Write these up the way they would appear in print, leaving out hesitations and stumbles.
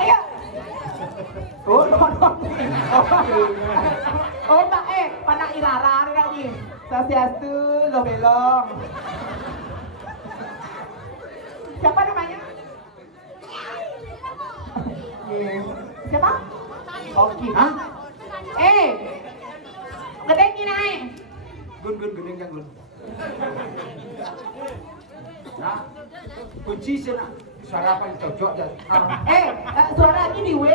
Ayo. Oh, oh, Pak Panak Irara nih lagi. Swastiastu, lo belong. Siapa namanya? Siapa? Oki. Hah? Gedeng gini ay. Gun gedeng kan gun. Nah, kunci sana. Suara apa yang cocok ya? Suara ini W.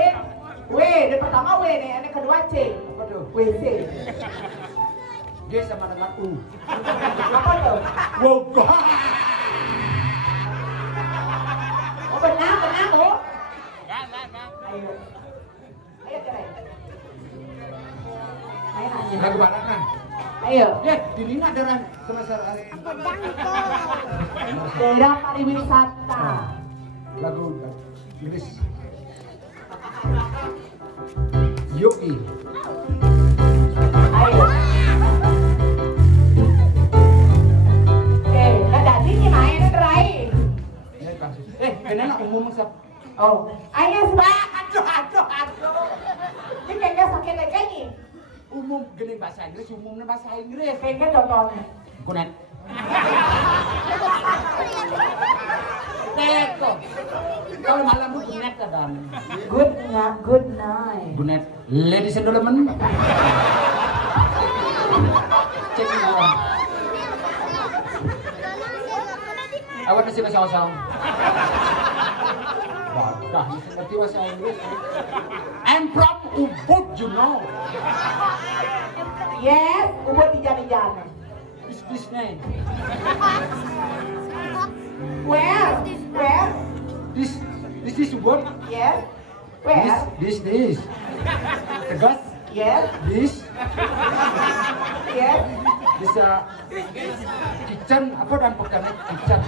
W, yang pertama W nih, yang kedua C. Apa tuh? WC. Dia sama dengan U. Apa tuh? Wow. Oh benar oh. Ayo. Ayo cerai. Ayo nanya. Lagu barangan. Ayo. Ini ada semester daerah pariwisata. Lagu Inggris. Yogi. Ayo. Kadang ini main cerai. Kenapa umum sab? Oh, ayo sebab aduh. Ini kayaknya sakit lagi nih. Umum gini bahasa Inggris, umumnya bahasa Inggris. Kayaknya contohnya. Kunet. Teko. Kalau malam bu kunet kadang. Good night. Kunet. Ladies and gentlemen. Cek ini dulu. Awak nasi basah-basah. Wadah, ini ngerti bahasa Inggris. I'm from Ubud, you know. Yes, Ubud di Jani-Jani. This name. Where? This is Ubud. Yes. Where? This. Tegas. Yes. This. Yes. Bisa kitchen apa dan pekan kitchen.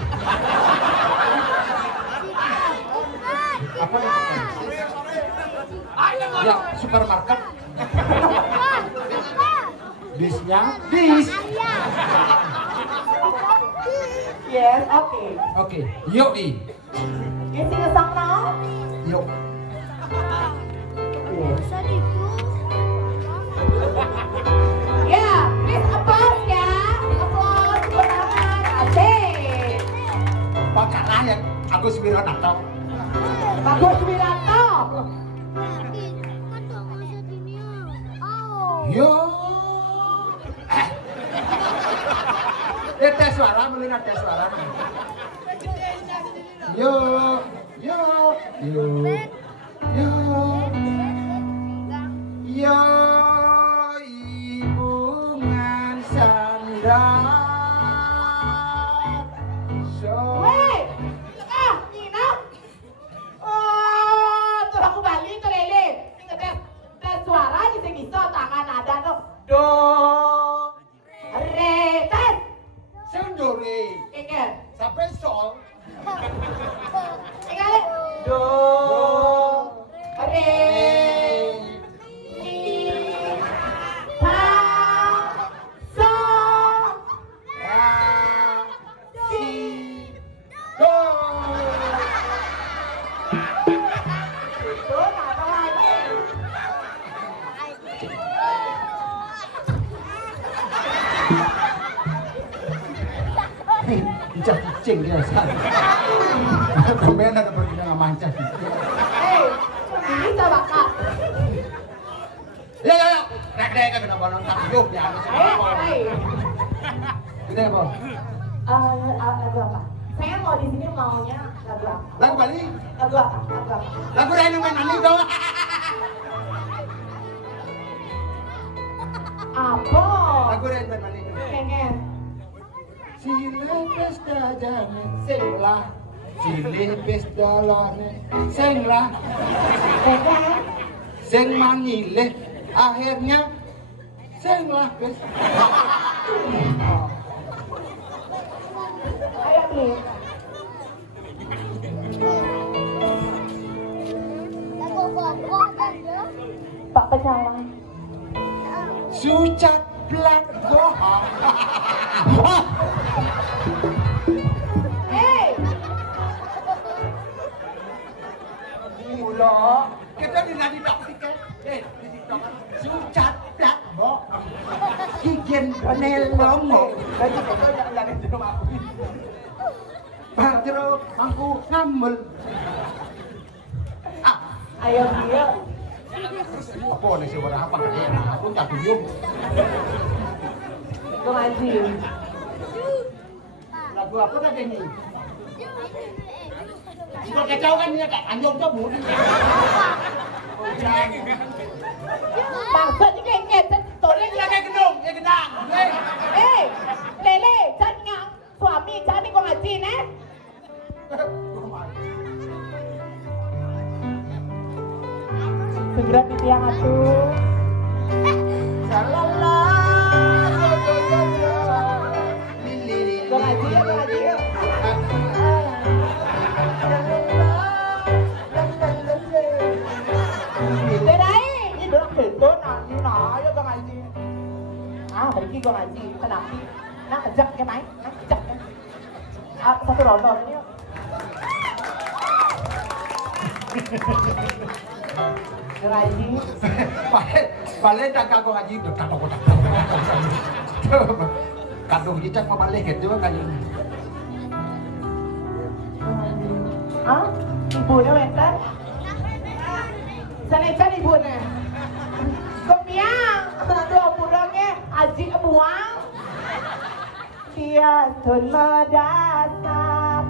Apa dan pekan? Ya, supermarket. Bisnya, bis. Yes, okay. Oke, Yogi. You sing a song now? Yuk. Yeah, please applause ya. Applause buat tangan. Asik. Pakarlah yang Agus Wiranto. Bagus Wiranto. Yo. Tes suara, melihat tes suara. Yo. Ibungan sandal. Weh. Nina. Oh, tuh aku balik tuh Lele. Tes suara di sini tangan ada tuh. Do. Re. Tes. Sendiri. Ingat. Sampai sol. Ingat. Do. Re. Kucing dia san. Kemudian ada pergi dengan mancat. Ini coba kak. Ya. Rek kenapa nonton yuk ya. Kita apa? Lagu apa? Saya mau di sini maunya lagu apa? Lagu Bali? Lagu apa? Lagu Renu Menani dong. Apa? Lagu Renu Menani. Pengen. Sile pesta jane singlah. Sile pesta lone singlah. Pengen. Sing mangileh akhirnya singlah pes. Ayo nih. Pak Pecalang. Sucat blak goha. loh. Kita di TikTok tiket. Di TikTok sucat plat bo. Kijen panel ngomong. Lagi itu yang itu aku. Bajro mangku ngamel. Ayo dia. Apa nih sih apa kan aku tak bingung. Kau ngaji. Lagu apa tadi ini? Kalau kacau kan dia kayak anjong tuh mun. Maksud ni kan tolong Dia kayak gedung, dia gedang. Lele, jangan suami jangan kau ngaji nih. Segera di tiang aku. Salala. Kau ngaji ya, kau ngaji ya. Pergi kau ngaji, kenapa? Nak kejap ke main? Nak kejap ke? Satu rondo ini. Ngaji. Balik tak kau ngaji tu tak tahu. Kadung kita mau balik gitu kan ini. Ibunya mentar. Sana ibunya. Komiang, dua pulangnya aji buang. Dia tun medasap.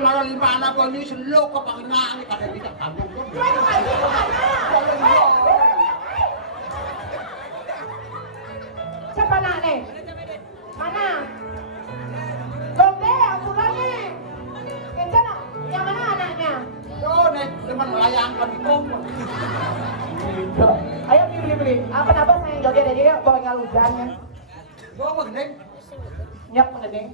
Malah lima anak kau ni selok kau pakai nang kada kita kandung tu. Siapa nak ni? Mana? Gombe, pulang ni. Kenapa? Yang mana anaknya? Oh, ni teman layang kami kom. Ayo beli. Kenapa saya joget aja bawa gal hujannya? Gua mengendeng. Nyap mengendeng.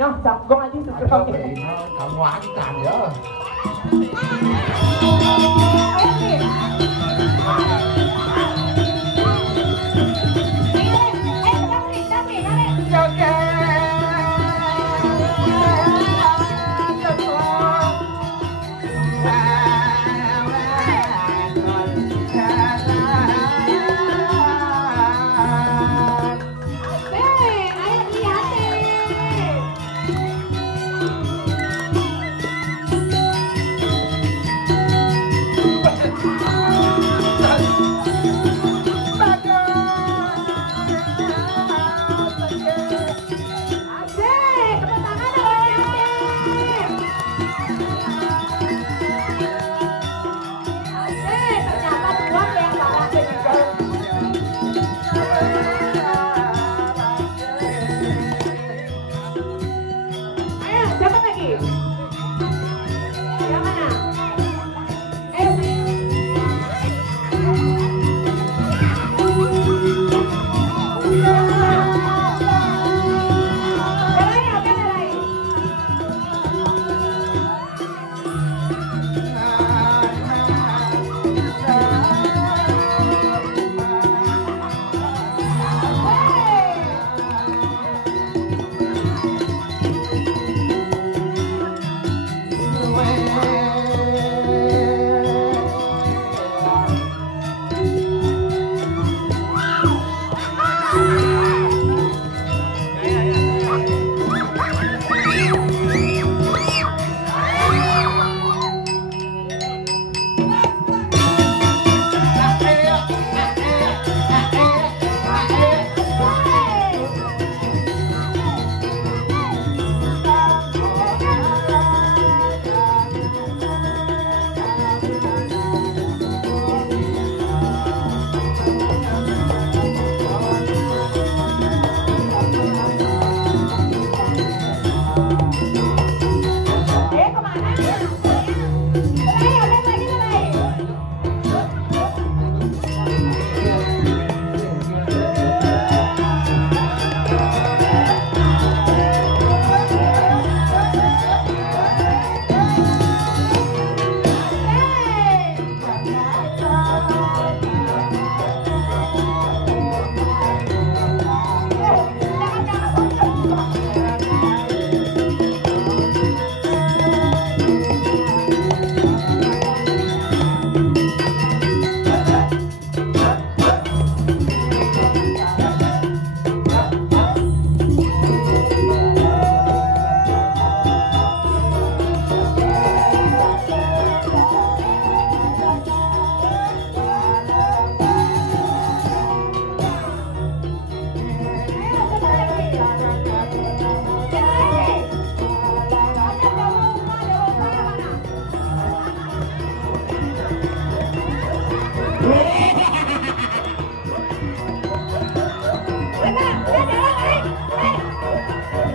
Nyo, sambung aja tuh. Kamu aja ya. Ayo nih.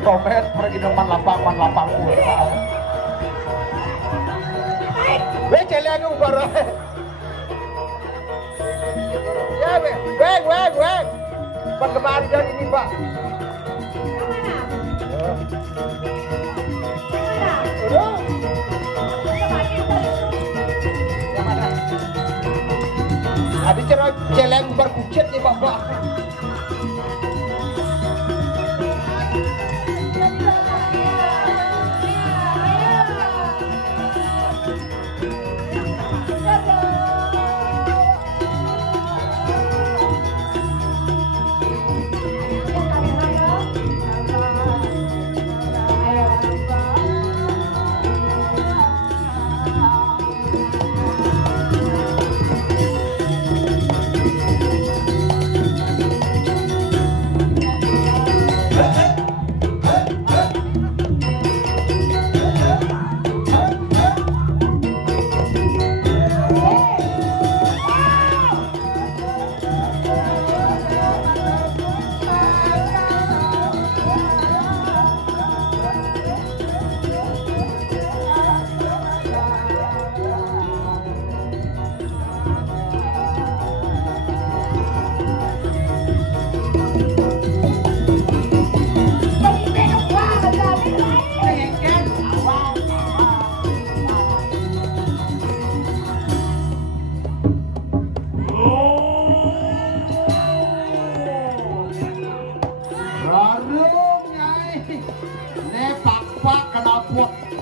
komen pergi man lapang ulta. Weh celeng ubar. Ya weng. Penggemar dan ini Pak. Ada cara celeng berkucit nih Bapak.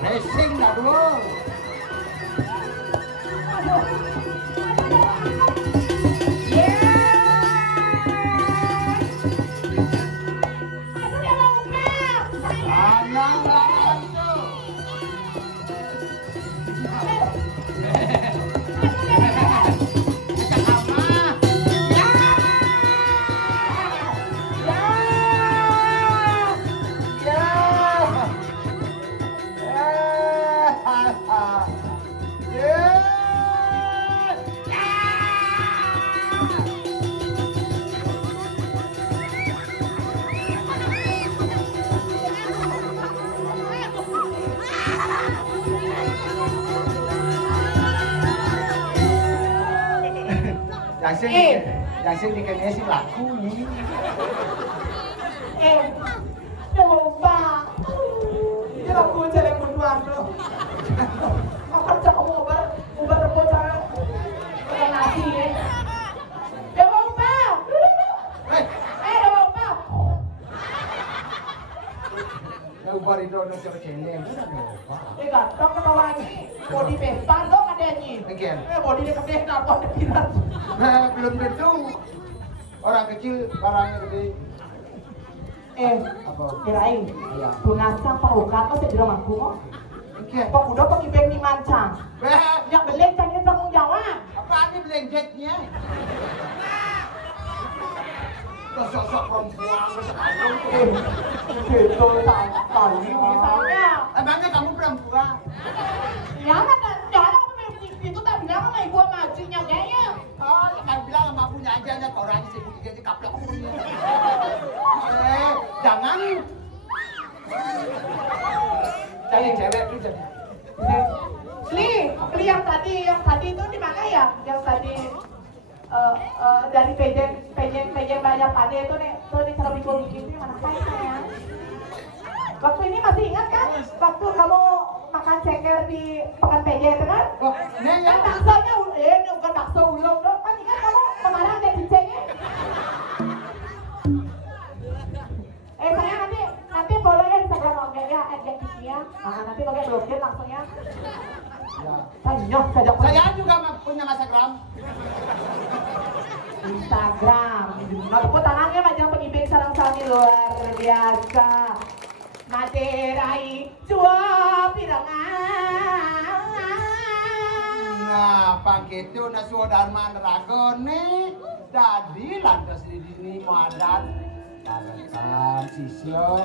Racing dah dulu. Yang bikin sih laku nih. Udah lupa. Ini laku celeng berduaan loh. Akan cak kamu ubar rebut cara makan nasi ya. Udah lupa. Udah lupa. Ubar itu ada celeng. Enggak, dong ketawa ini. Body Vespa dong adanya. Again. Body dia gede kenapa dia pirat. Nah, belum tentu orang kecil barangnya gede. Apa? Kirain. Iya. Tunasa pahukat kok sedih rumahku kok. Oke. Pak udah pakai beng di mancang. Yang beleng jangan tanggung jawab. Apa ini belengjetnya? Sosok perempuan sekarang. Gitu tadi misalnya. Emangnya kamu perempuan? Ya jangan aku itu tak bilang sama ibu sama ajinya kayaknya. Oh, kan bilang sama punya aja nya orangnya sih jadi kaplok punya. Jangan. Cari cewek itu jadi. Li yang tadi itu di mana ya? Yang tadi dari pejen banyak pade itu nih, tuh di Cerobiko bikin itu mana saya? Waktu ini masih ingat kan? Waktu kamu makan ceker di Pekan PJ itu kan? Oh, nih ya. Kan baksonya ini bukan bakso ulung dong. Kan ingat kamu kemarin jadi cengnya? Saya nanti follow ya Instagram Oke ya @ya. Nah, nanti pakai blogger langsung ya. Ya. Saya juga punya Instagram. Instagram. Nah, tepuk tangannya macam pengibing sarang-sarang luar biasa. Materai cua pirangan. Nah, pangkitu na sudarman ragone dadi lantas di dini madan. Kalakan sisyo.